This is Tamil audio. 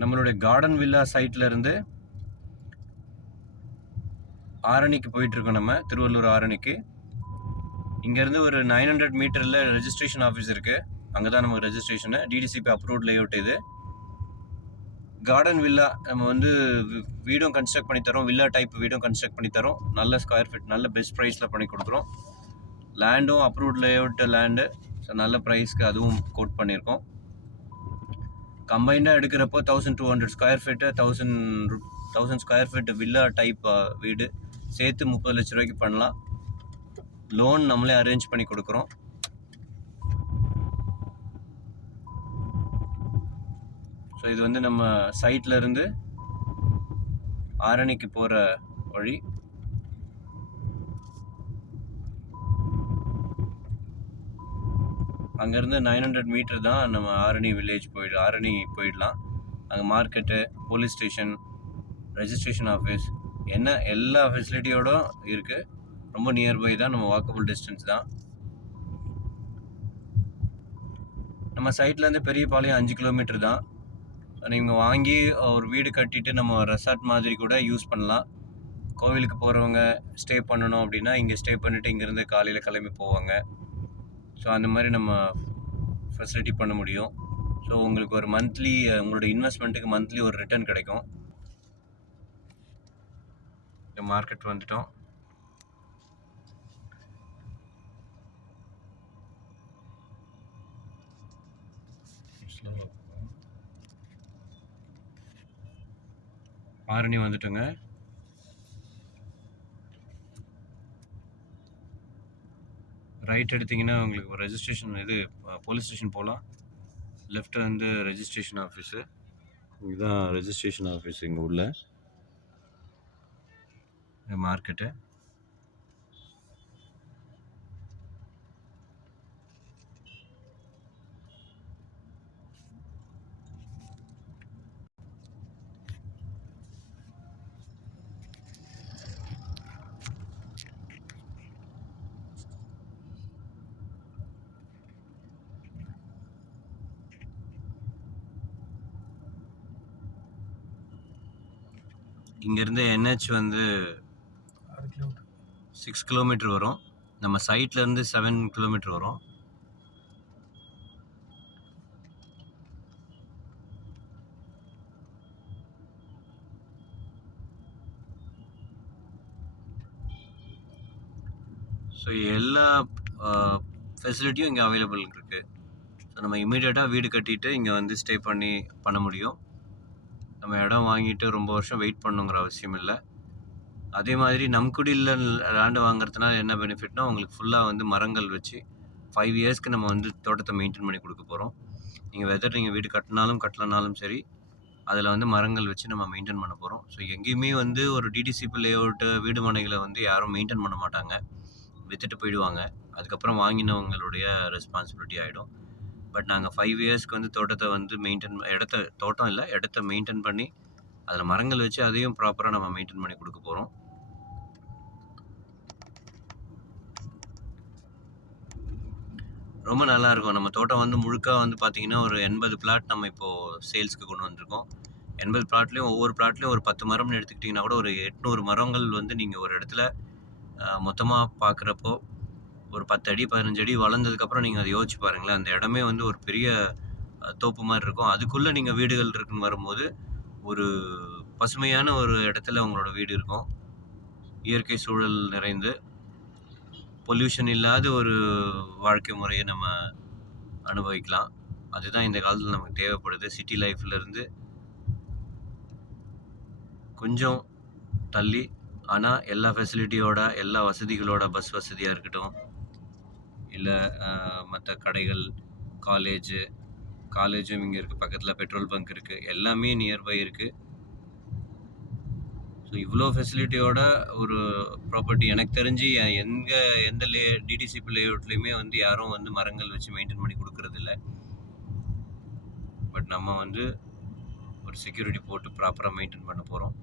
நம்மளுடைய கார்டன் வில்லா சைட்ல இருந்து ஆரணிக்கு போயிட்டு இருக்கோம். நம்ம திருவள்ளூர் ஆரணிக்கு இங்கேருந்து ஒரு 900 மீட்டரில் ரெஜிஸ்ட்ரேஷன் ஆஃபீஸ் இருக்குது. அங்கே தான் நமக்கு ரெஜிஸ்ட்ரேஷனு. டிடிசிபி அப்ரூவ்ட் லேஅவுட் இது. கார்டன் வில்லா நம்ம வந்து வீடும் கன்ஸ்ட்ரக்ட் பண்ணி தரோம். வில்லா டைப் வீடும் கன்ஸ்ட்ரக்ட் பண்ணி தரோம். நல்ல ஸ்கொயர் ஃபீட் நல்ல பெஸ்ட் ப்ரைஸில் பண்ணி கொடுக்குறோம். லேண்டும் அப்ரூவ்ட் லேஅவுட் லேண்டு. ஸோ நல்ல ப்ரைஸ்க்கு அதுவும் கோட் பண்ணியிருக்கோம். கம்பைண்டாக எடுக்கிறப்போ 1200 square feet 1000 square feet villa type வீடு சேர்த்து 30 லட்ச ரூபாய்க்கு பண்ணலாம். லோன் நம்மளே அரேஞ்ச் பண்ணி கொடுக்குறோம். ஸோ இது வந்து நம்ம சைட்ல இருந்து ஆரணிக்கு போகிற வழி. அங்கேருந்து 900 மீட்டர் தான் நம்ம ஆரணி போயிடலாம். அங்கே market, police station, registration office என்ன எல்லா ஃபெசிலிட்டியோடும் இருக்குது. ரொம்ப நியர்பை தான், நம்ம வாக்கபிள் டிஸ்டன்ஸ் தான். நம்ம சைட்லேருந்து பெரியபாளையம் 5 கிலோமீட்டர் தான். நீங்கள் வாங்கி ஒரு வீடு கட்டிட்டு நம்ம ரெசார்ட் மாதிரி கூட யூஸ் பண்ணலாம். கோவிலுக்கு போகிறவங்க ஸ்டே பண்ணணும் அப்படின்னா இங்கே ஸ்டே பண்ணிவிட்டு இங்கேருந்து காலையில் கிளம்பி போவாங்க. ஸோ அந்த மாதிரி நம்ம ஃபெசிலிட்டி பண்ண முடியும். ஸோ உங்களுக்கு ஒரு மந்த்லி உங்களோட இன்வெஸ்ட்மெண்ட்டுக்கு மந்த்லி ஒரு ரிட்டர்ன் கிடைக்கும். மார்க்கெட் வந்துட்டோம். ஆரணி வந்துட்டோங்க. ரைட் எடுத்திங்கன்னா உங்களுக்கு ரெஜிஸ்ட்ரேஷன் இது போலீஸ் ஸ்டேஷன் போகலாம். லெஃப்ட் வந்து ரெஜிஸ்ட்ரேஷன் ஆஃபீஸு. இதுதான் ரெஜிஸ்ட்ரேஷன் ஆஃபீஸ். இங்கே உள்ள மார்க்கெட்டு. இங்கேருந்து NH வந்து 6 கிலோமீட்டர் வரும். நம்ம சைட்லேருந்து 7 கிலோமீட்டர் வரும். ஸோ எல்லா ஃபெசிலிட்டியும் இங்கே அவைலபிள் இருக்குது. ஸோ நம்ம இமீடியட்டாக வீடு கட்டிட்டு இங்கே வந்து ஸ்டே பண்ண முடியும். நம்ம இடம் வாங்கிட்டு ரொம்ப வருஷம் வெயிட் பண்ணுங்கிற அவசியம் இல்லை. அதே மாதிரி நம்குடியில் லேண்டு வாங்குறதுனால என்ன பெனிஃபிட்னா உங்களுக்கு ஃபுல்லாக வந்து மரங்கள் வச்சு 5 இயர்ஸ்க்கு நம்ம வந்து தோட்டத்தை மெயின்டைன் பண்ணி கொடுக்க போகிறோம். நீங்கள் வீடு கட்டலனாலும் சரி, அதில் வந்து மரங்கள் வச்சு நம்ம மெயின்டைன் பண்ண போகிறோம். ஸோ எங்கேயுமே வந்து ஒரு டிடிசிபி லேஅவுட்டு வீடு மனைகளை வந்து யாரும் மெயின்டைன் பண்ண மாட்டாங்க, விற்றுட்டு போயிடுவாங்க. அதுக்கப்புறம் வாங்கினவங்களுடைய ரெஸ்பான்சிபிலிட்டி ஆகிடும். பட் நாங்கள் 5 இயர்ஸ்க்கு வந்து தோட்டத்தை வந்து இடத்த மெயின்டைன் பண்ணி அதில் மரங்கள் வச்சு அதையும் ப்ராப்பராக நம்ம மெயின்டைன் பண்ணி கொடுக்க போகிறோம். ரொம்ப நல்லாயிருக்கும். நம்ம தோட்டம் வந்து முழுக்க வந்து பார்த்திங்கன்னா ஒரு 80 பிளாட் நம்ம இப்போது சேல்ஸ்க்கு கொண்டு வந்திருக்கோம். 80 பிளாட்லேயும் ஒவ்வொரு பிளாட்லேயும் ஒரு 10 மரம்னு எடுத்துக்கிட்டிங்கன்னா கூட ஒரு 800 மரங்கள் வந்து நீங்கள் ஒரு இடத்துல மொத்தமாக பார்க்குறப்போ ஒரு 10 அடி 15 அடி வளர்ந்ததுக்கப்புறம் நீங்கள் அதை யோசிச்சு பாருங்களேன். அந்த இடமே வந்து ஒரு பெரிய தோப்பு மாதிரி இருக்கும். அதுக்குள்ளே நீங்கள் வீடுகள் இருக்குன்னு வரும்போது ஒரு பசுமையான ஒரு இடத்துல உங்களோட வீடு இருக்கும். இயற்கை சூழல் நிறைந்து பொல்யூஷன் இல்லாத ஒரு வாழ்க்கை முறையை நம்ம அனுபவிக்கலாம். அதுதான் இந்த காலத்தில் நமக்கு தேவைப்படுது. சிட்டி லைஃப்லேருந்து கொஞ்சம் தள்ளி, ஆனால் எல்லா ஃபெசிலிட்டியோட, எல்லா வசதிகளோட, பஸ் வசதியாக இருக்கட்டும், இல்லை மற்ற கடைகள், காலேஜும் இங்கே இருக்குது. பக்கத்தில் பெட்ரோல் பங்க் இருக்குது. எல்லாமே நியர்பை இருக்குது. ஸோ இவ்வளோ ஃபெசிலிட்டியோட ஒரு ப்ராப்பர்ட்டி எனக்கு தெரிஞ்சு எந்த டிடிசிபி லேஅவுட்லேயுமே வந்து யாரும் வந்து மரங்கள் வச்சு மெயின்டைன் பண்ணி கொடுக்கறதில்ல. பட் நம்ம வந்து ஒரு செக்யூரிட்டி போட்டு ப்ராப்பராக மெயின்டைன் பண்ண போகிறோம்.